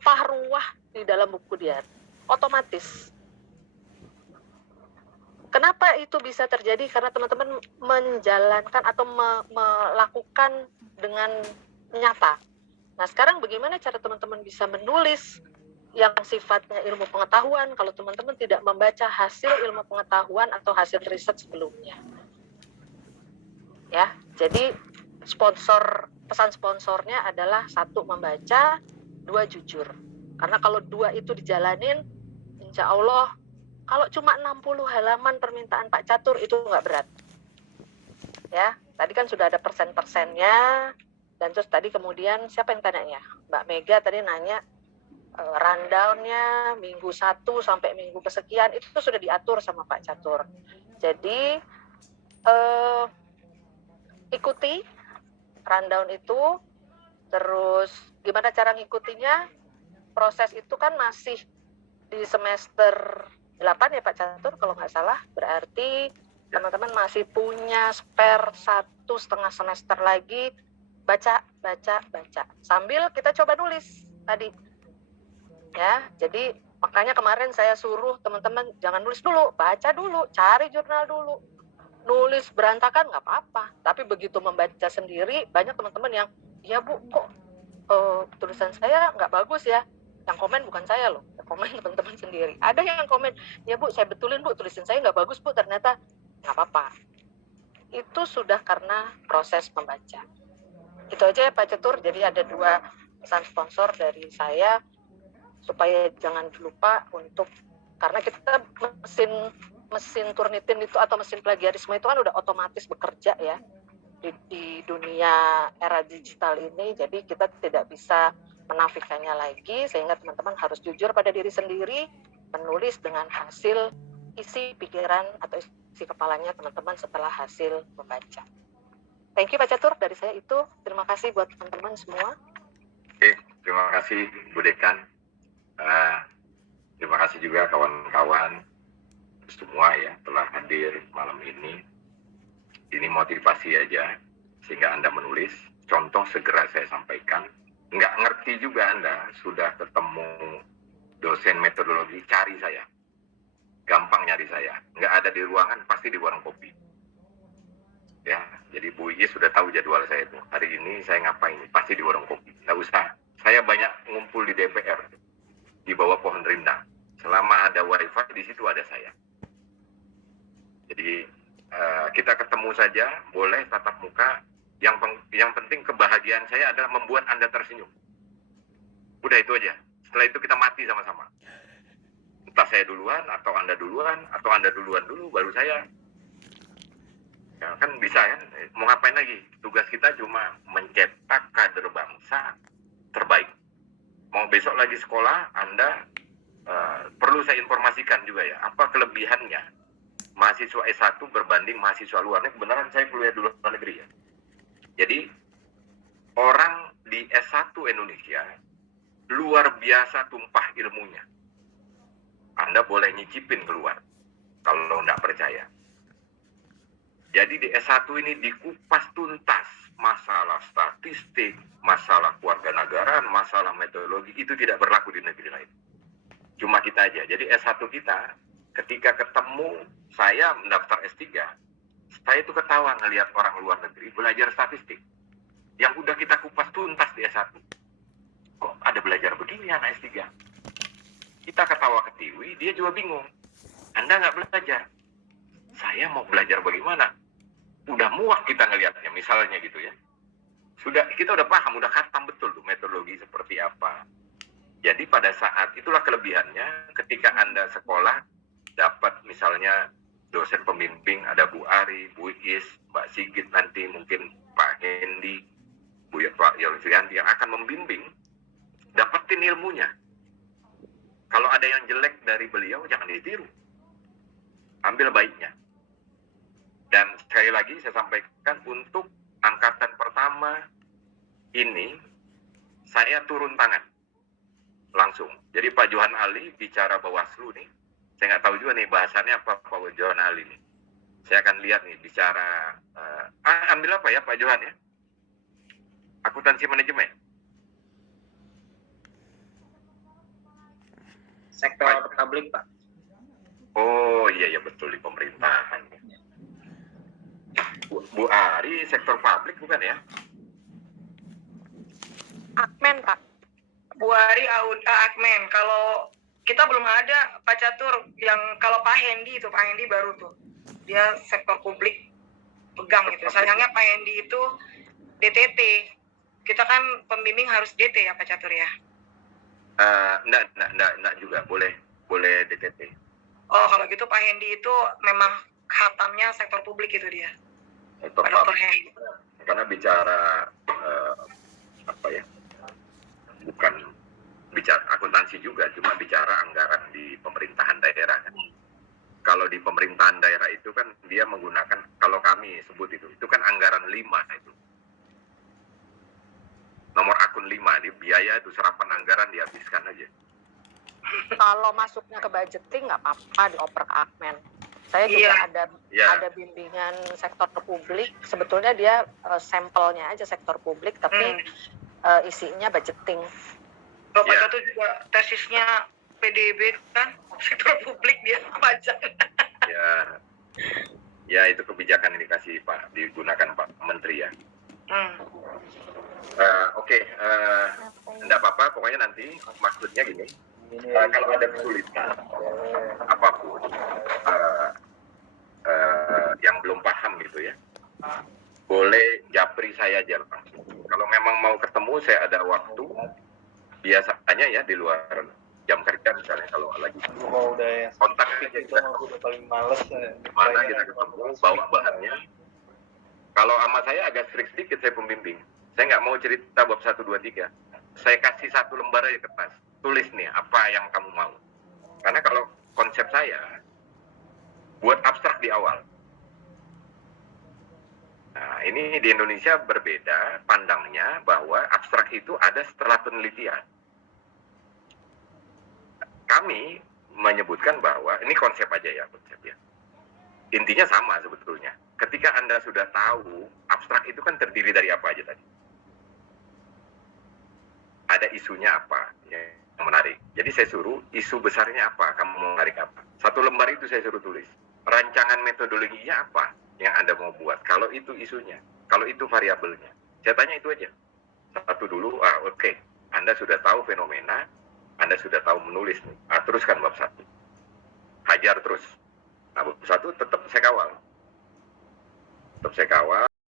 tumpah ruah di dalam buku diari. Otomatis. Kenapa itu bisa terjadi? Karena teman-teman menjalankan atau melakukan dengan nyata. Nah, sekarang bagaimana cara teman-teman bisa menulis yang sifatnya ilmu pengetahuan kalau teman-teman tidak membaca hasil ilmu pengetahuan atau hasil riset sebelumnya? Ya, jadi pesan sponsornya adalah 1, membaca, 2, jujur. Karena kalau 2 itu dijalanin, insya Allah kalau cuma 60 halaman permintaan Pak Catur itu nggak berat. Ya, tadi kan sudah ada persen-persennya, dan terus tadi kemudian siapa yang tanya? Mbak Mega tadi nanya rundown-nya minggu 1 sampai minggu kesekian itu sudah diatur sama Pak Catur. Jadi ikuti rundown itu, terus gimana cara ngikutinya? Proses itu kan masih di semester 8 ya Pak Catur kalau nggak salah, berarti teman-teman masih punya spare 1,5 semester lagi baca sambil kita coba nulis tadi ya. Jadi makanya kemarin saya suruh teman-teman jangan nulis dulu, baca dulu, cari jurnal dulu. Nulis berantakan nggak apa-apa, tapi begitu membaca sendiri banyak teman-teman yang ya Bu kok tulisan saya nggak bagus ya. Yang komen bukan saya loh, yang komen teman-teman sendiri. Ada yang komen, ya Bu saya betulin Bu, tulisan saya nggak bagus Bu, ternyata nggak apa-apa. Itu sudah karena proses membaca. Itu aja ya Pak Catur. Jadi ada 2 pesan sponsor dari saya supaya jangan lupa untuk, karena kita mesin Turnitin itu atau mesin plagiarisme itu kan udah otomatis bekerja ya di dunia era digital ini. Jadi kita tidak bisa menafikannya lagi, sehingga teman-teman harus jujur pada diri sendiri, menulis dengan hasil isi pikiran atau isi kepalanya teman-teman setelah hasil membaca. Thank you Pak Catur, dari saya itu. Terima kasih buat teman-teman semua. Oke, terima kasih Bu Dekan. Terima kasih juga kawan-kawan semua ya telah hadir malam ini. Ini motivasi aja sehingga Anda menulis. Contoh segera saya sampaikan. Nggak ngerti juga Anda sudah ketemu dosen metodologi, cari saya. Gampang nyari saya. Nggak ada di ruangan, pasti di warung kopi. Ya, jadi Bu Iyi sudah tahu jadwal saya itu. Hari ini saya ngapain? Pasti di warung kopi. Nggak usah. Saya banyak ngumpul di DPR, di bawah pohon rindang. Selama ada wifi, di situ ada saya. Jadi kita ketemu saja, boleh tatap muka. Yang penting kebahagiaan saya adalah membuat Anda tersenyum. Udah itu aja. Setelah itu kita mati sama-sama. Entah saya duluan, atau Anda duluan, atau Anda duluan dulu, baru saya. Ya, kan bisa kan? Mau ngapain lagi? Tugas kita cuma mencetak kader bangsa terbaik. Mau besok lagi sekolah, Anda perlu saya informasikan juga ya, apa kelebihannya mahasiswa S1 berbanding mahasiswa luar negeri. Beneran saya kuliah di luar negeri ya. Jadi orang di S1 Indonesia luar biasa tumpah ilmunya. Anda boleh nyicipin keluar kalau nggak percaya. Jadi di S1 ini dikupas tuntas masalah statistik, masalah kewarganegaraan, masalah metodologi, itu tidak berlaku di negeri lain. Cuma kita aja. Jadi S1 kita ketika ketemu saya mendaftar S3, saya itu ketawa ngelihat orang luar negeri belajar statistik yang udah kita kupas tuntas di S1. Kok ada belajar begini anak S3? Kita ketawa ketiwi, dia juga bingung. Anda nggak belajar. Saya mau belajar bagaimana? Udah muak kita ngelihatnya, misalnya gitu ya. Kita udah paham, udah khatam betul tuh metodologi seperti apa. Jadi pada saat itulah kelebihannya ketika Anda sekolah dapat misalnya dosen pembimbing, ada Bu Ari, Bu Is, Mbak Sigit, nanti mungkin Pak Hendi, Pak Yolfianti yang akan membimbing, dapetin ilmunya. Kalau ada yang jelek dari beliau, jangan ditiru. Ambil baiknya. Dan sekali lagi saya sampaikan, untuk angkatan pertama ini, saya turun tangan langsung. Jadi Pak Johan Ali bicara Bawaslu nih, saya nggak tahu juga nih bahasannya apa Pak Johan Ali nih. Saya akan lihat nih bicara, ambil apa ya Pak Johan ya? Akuntansi manajemen. sektor publik, Pak. Oh iya betul, di pemerintahan. Bu Ari sektor publik bukan ya? Akmen, Pak. Bu Ari Akmen. Kalau kita belum ada Pak Catur, yang kalau Pak Hendi baru tuh. Dia sektor publik pegang gitu. Sayangnya Pak Hendi itu DTT. Kita kan pembimbing harus DT ya Pak Catur ya. Enggak juga, boleh DTT. Oh, kalau gitu Pak Hendi itu memang khatamnya sektor publik itu dia. Sektor Pak Dr. publik. Hendi. Karena bicara bukan bicara akuntansi juga, cuma bicara anggaran di pemerintahan daerah kan. Kalau di pemerintahan daerah itu kan dia menggunakan, kalau kami sebut itu kan anggaran 5 itu. Nomor akun 5, di biaya itu serapan anggaran dihabiskan aja. Kalau masuknya ke budgeting nggak apa-apa dioper ke Akmen. Saya juga ada bimbingan sektor publik. Sebetulnya dia sampelnya aja sektor publik, tapi isinya budgeting. Pak Catur juga tesisnya PDB kan, sektor publik dia pajak. Ya itu kebijakan yang digunakan Pak Menteri ya. Enggak apa-apa, pokoknya nanti maksudnya gini. Kalau ada kesulitan apapun yang belum paham gitu ya, boleh japri saya aja langsung. Kalau memang mau ketemu, saya ada waktu biasanya ya di luar jam kerja misalnya, kalau lagi kontak aja kita, paling males mana kita ketemu, bawa bahannya. Kalau sama saya agak strict sedikit, saya pembimbing, saya nggak mau cerita bab 1, 2, 3, saya kasih 1 lembar aja kertas, tulis nih apa yang kamu mau. Karena kalau konsep saya buat abstrak di awal. Nah, ini di Indonesia berbeda pandangnya, bahwa abstrak itu ada setelah penelitian. Kami menyebutkan bahwa ini konsep aja ya, intinya sama sebetulnya. Ketika Anda sudah tahu abstrak itu kan terdiri dari apa aja tadi, ada isunya apa yang menarik. Jadi saya suruh isu besarnya apa, kamu mau menarik apa. 1 lembar itu saya suruh tulis rancangan metodologinya apa yang Anda mau buat. Kalau itu isunya, kalau itu variabelnya, saya tanya itu aja. 1 dulu, oke. Anda sudah tahu fenomena, Anda sudah tahu menulis nih. Teruskan bab 1. Hajar terus. Nah, bab 1 tetap saya kawal.